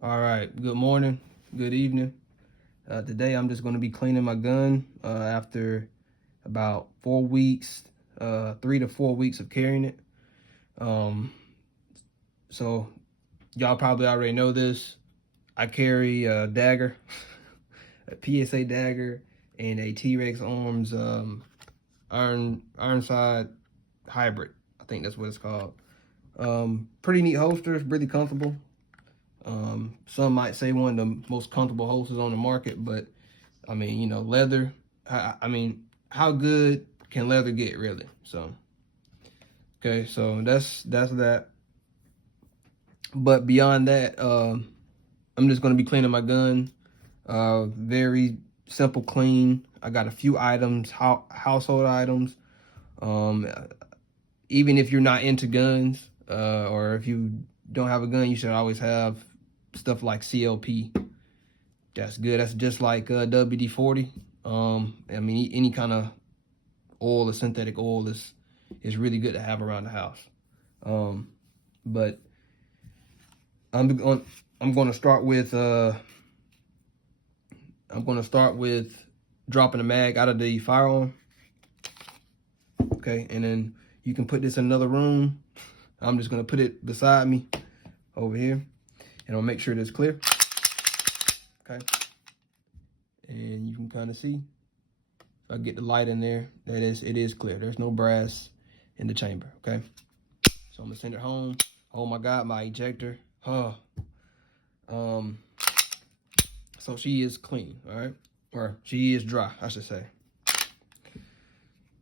All right, good morning, good evening. Today I'm just going to be cleaning my gun after about 4 weeks, 3 to 4 weeks of carrying it. Um, so y'all probably already know this. I carry a dagger, a PSA dagger, and a T-Rex Arms Ironside hybrid. I think that's what it's called. Pretty neat holsters, really comfortable. Some might say one of the most comfortable holsters on the market, but I mean, leather. I mean, how good can leather get, really? So, okay, so that's that. But beyond that, I'm just gonna be cleaning my gun. Very simple clean. I got a few items, household items. Um, Even if you're not into guns, or if you don't have a gun, you should always have stuff like CLP. That's good. That's just like WD-40. I mean, any kind of oil or synthetic oil is really good to have around the house. But I'm going I'm going to start with dropping the mag out of the firearm. Okay, and then you can put this in another room. I'm just gonna put it beside me over here, and I'll make sure it's clear. Okay, and you can kind of see. If I get the light in there, it is clear. There's no brass in the chamber. Okay, so I'm gonna send it home. Oh my God, my ejector. Oh, so she is clean, all right, or she is dry, I should say.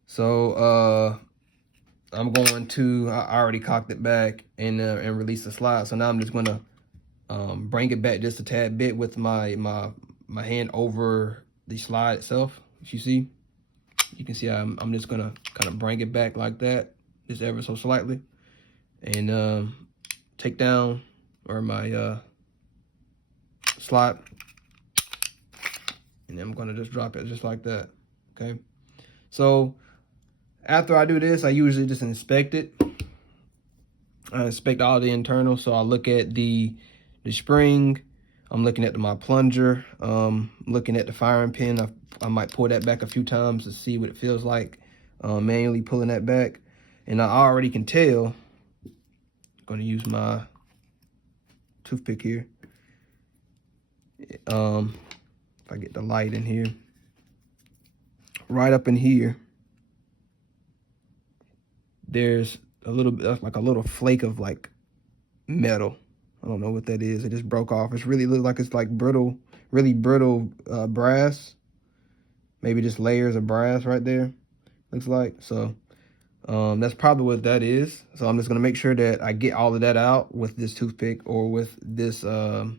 So I'm going to. I already cocked it back and released the slide. So now I'm just gonna bring it back just a tad bit with my hand over the slide itself. As you see, you can see I'm just gonna kind of bring it back like that, just ever so slightly, and take down or my slide, and then I'm gonna just drop it just like that. Okay, so after I do this, I usually just inspect it. I inspect all the internals, so I look at the spring. I'm looking at my plunger. Looking at the firing pin. I might pull that back a few times to see what it feels like, manually pulling that back. And I already can tell. I'm going to use my toothpick here. If I get the light in here, right up in here, there's a little bit, like a little flake of like metal. I don't know what that is. It just broke off. It's really looks like it's like brittle, really brittle brass. Maybe just layers of brass right there. Looks like so. That's probably what that is. So I'm just gonna make sure that I get all of that out with this toothpick or with this cotton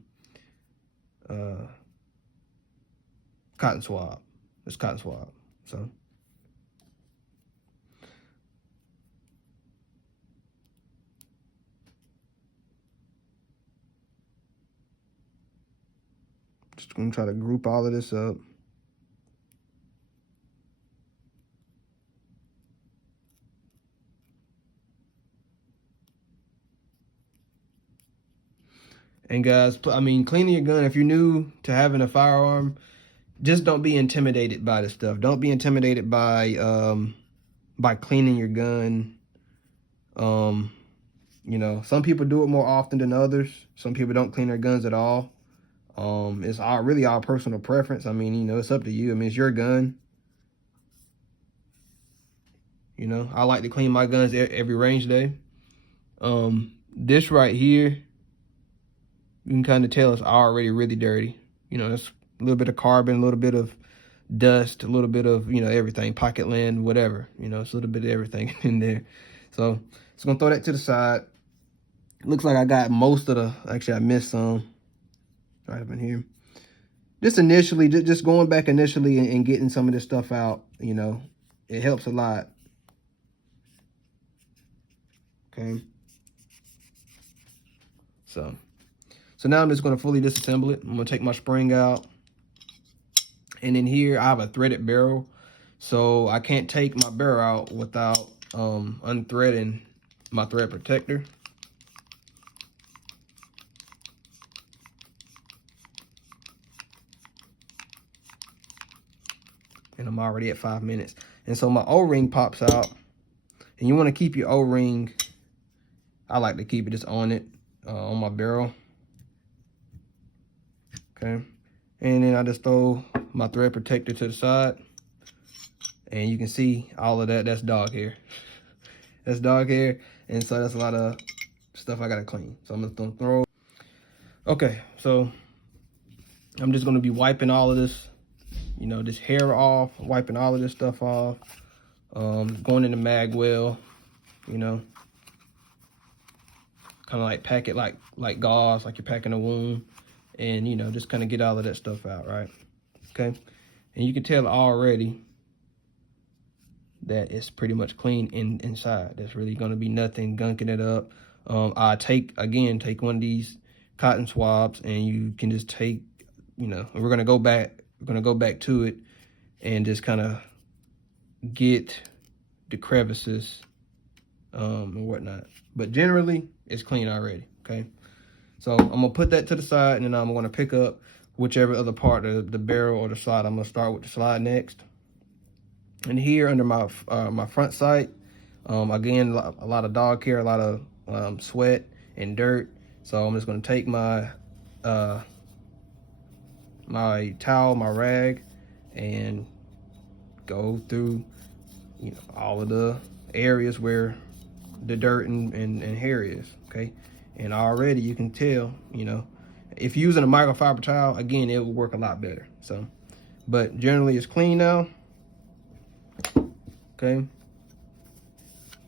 swab. This cotton swab. So. Just gonna try to group all of this up. And guys, I mean, cleaning your gun, if you're new to having a firearm, just don't be intimidated by this stuff. Don't be intimidated by cleaning your gun. You know, some people do it more often than others. Some people don't clean their guns at all. It's really all personal preference. I mean, you know, it's up to you. I mean, it's your gun. You know, I like to clean my guns every range day. This right here, you can kind of tell it's already really dirty. You know, it's a little bit of carbon, a little bit of dust, a little bit of, you know, everything, pocket land, whatever. You know, it's a little bit of everything in there. So, just gonna throw that to the side. Looks like I got most of the, actually I missed some right up in here. Just initially, just going back initially and getting some of this stuff out, you know, it helps a lot. Okay. So now I'm just going to fully disassemble it. I'm going to take my spring out. And in here, I have a threaded barrel. So I can't take my barrel out without unthreading my thread protector. and I'm already at 5 minutes. And so my O-ring pops out, and you want to keep your O-ring, I like to keep it just on it, on my barrel. Okay, and then I just throw my thread protector to the side, and you can see all of that, that's dog hair. That's dog hair, and so that's a lot of stuff I gotta clean. So I'm gonna throw. Okay, so I'm just gonna be wiping all of this, you know, this hair off, wiping all of this stuff off, going in the mag well, you know, kind of like pack it like gauze, like you're packing a wound, and, you know, just kind of get all of that stuff out, right? Okay, and you can tell already that it's pretty much clean inside. There's really going to be nothing gunking it up. I take one of these cotton swabs, and you can just take, you know, we're going to go back to it and just kind of get the crevices and whatnot. But generally, it's clean already, okay? So I'm going to put that to the side, and then I'm going to pick up whichever other part of the barrel or the slide. I'm going to start with the slide next. And here under my my front sight, again, a lot of dog hair, a lot of sweat and dirt. So I'm just going to take my my towel, my rag, and go through, you know, all of the areas where the dirt and hair is, okay? And already you can tell, you know, if you're using a microfiber towel, again, it will work a lot better. So, but generally it's clean now. Okay,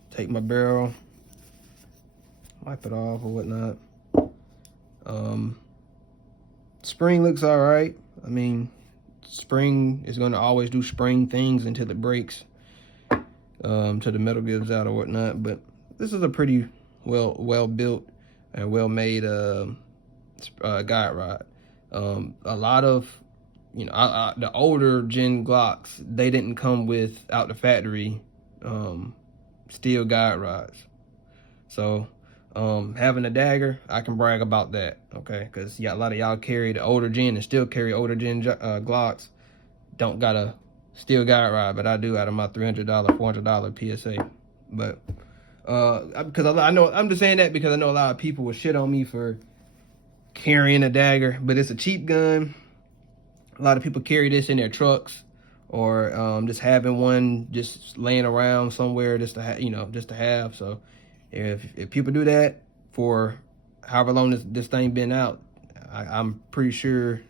take my barrel, wipe it off or whatnot. Spring looks all right. I mean, spring is going to always do spring things until it breaks, till the metal gives out or whatnot. But this is a pretty well built and well made guide rod. A lot of, you know, the older gen Glocks, they didn't come with out the factory steel guide rods. So having a dagger, I can brag about that, okay? Because a lot of y'all carry the older gen and still carry older gen Glocks, don't got a steel guide rod, but I do out of my $300, $400 PSA. But because I know, I'm just saying that because I know a lot of people will shit on me for carrying a dagger, but it's a cheap gun. A lot of people carry this in their trucks, or just having one just laying around somewhere just to have, you know, just to have. So if people do that for however long this thing been out, I'm pretty sure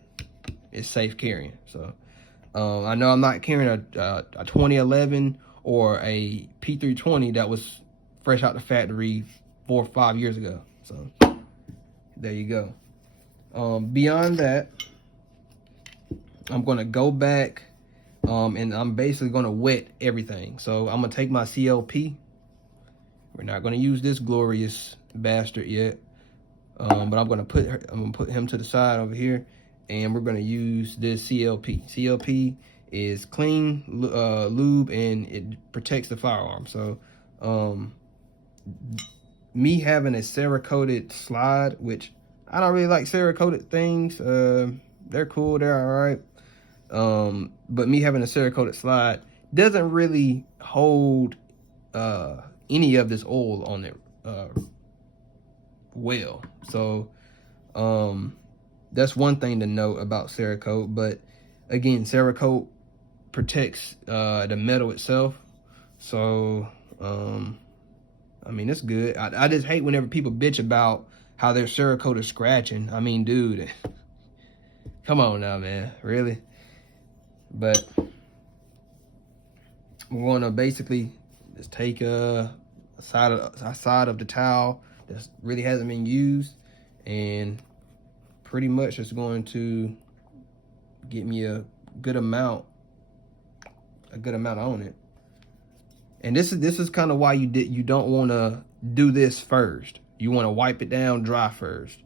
it's safe carrying. So I know I'm not carrying a 2011 or a P320 that was fresh out the factory 4 or 5 years ago. So there you go. Beyond that, I'm gonna go back and I'm basically gonna wet everything. So I'm gonna take my CLP. We're not gonna use this glorious bastard yet, but I'm gonna put him to the side over here, and we're gonna use this CLP. CLP is clean lube, and it protects the firearm. So me having a Cerakoted slide, which I don't really like Cerakoted things. They're cool, they're all right. But me having a Cerakoted slide doesn't really hold any of this oil on it well. So that's one thing to note about Cerakote. But again, Cerakote protects the metal itself. So I mean, it's good. I just hate whenever people bitch about how their Cerakote is scratching. I mean, dude, come on now, man, really? But we're going to basically just take a side of the towel that really hasn't been used, and pretty much it's going to get me a good amount on it. And this is kind of why you don't want to do this first. You want to wipe it down dry first.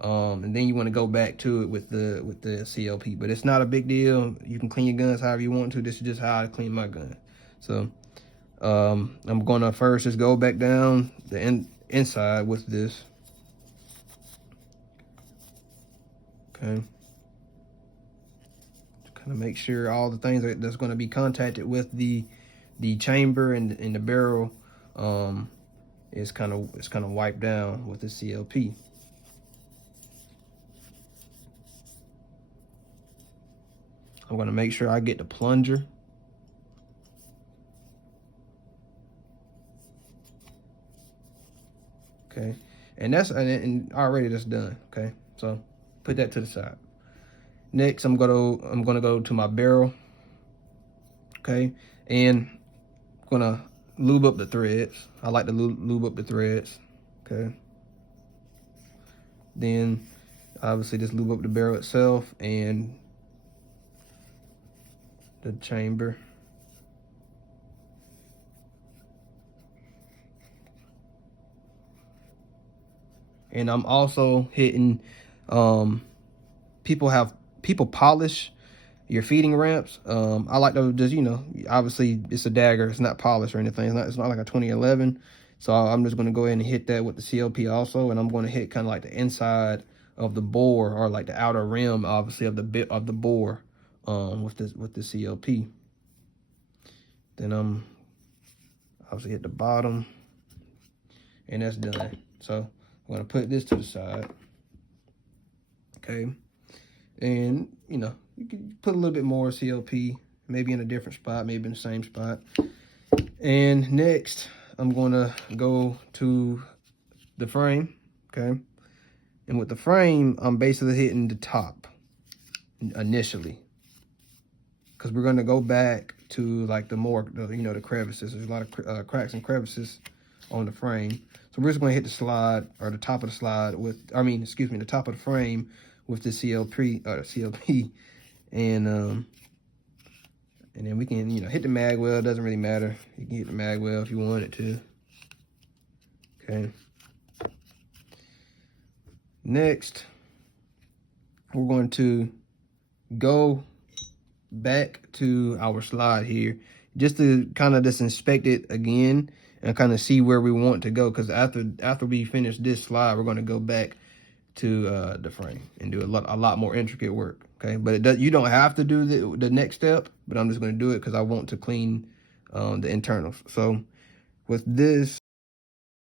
And then you want to go back to it with the CLP. But it's not a big deal. You can clean your guns however you want to. This is just how I clean my gun. So I'm gonna first just go back down the inside with this. Okay. kind of make sure all the things that's going to be contacted with the chamber and the barrel is kind of wiped down with the CLP. I'm going to make sure I get the plunger. Okay, and already that's done. Okay, so put that to the side. Next, I'm gonna go to my barrel. Okay, and I'm gonna lube up the threads. I like to lube up the threads. Okay. Then, obviously, just lube up the barrel itself and the chamber. And I'm also hitting, people polish your feeding ramps. I like to just, obviously it's a dagger, it's not polished or anything. It's not like a 2011. So I'm just going to go ahead and hit that with the CLP also, and I'm going to hit kind of like the inside of the bore, or like the outer rim, obviously, of the bore, with the CLP. Then obviously hit the bottom, and that's done. So I'm going to put this to the side. Okay, and you can put a little bit more CLP, maybe in a different spot, maybe in the same spot. And next, I'm going to go to the frame. Okay, and with the frame, I'm basically hitting the top initially, because we're going to go back to like the crevices. There's a lot of cracks and crevices on the frame. So we're just going to hit the slide, or the top of the slide the top of the frame with the CLP, and then we can, hit the mag well. It doesn't really matter. You can hit the mag well if you wanted to. Okay. Next, we're going to go back to our slide here, just to kind of just inspect it again and kind of see where we want to go. Because after we finish this slide, we're going to go back to the frame and do a lot more intricate work. Okay, but you don't have to do the next step, but I'm just going to do it because I want to clean the internals. So with this,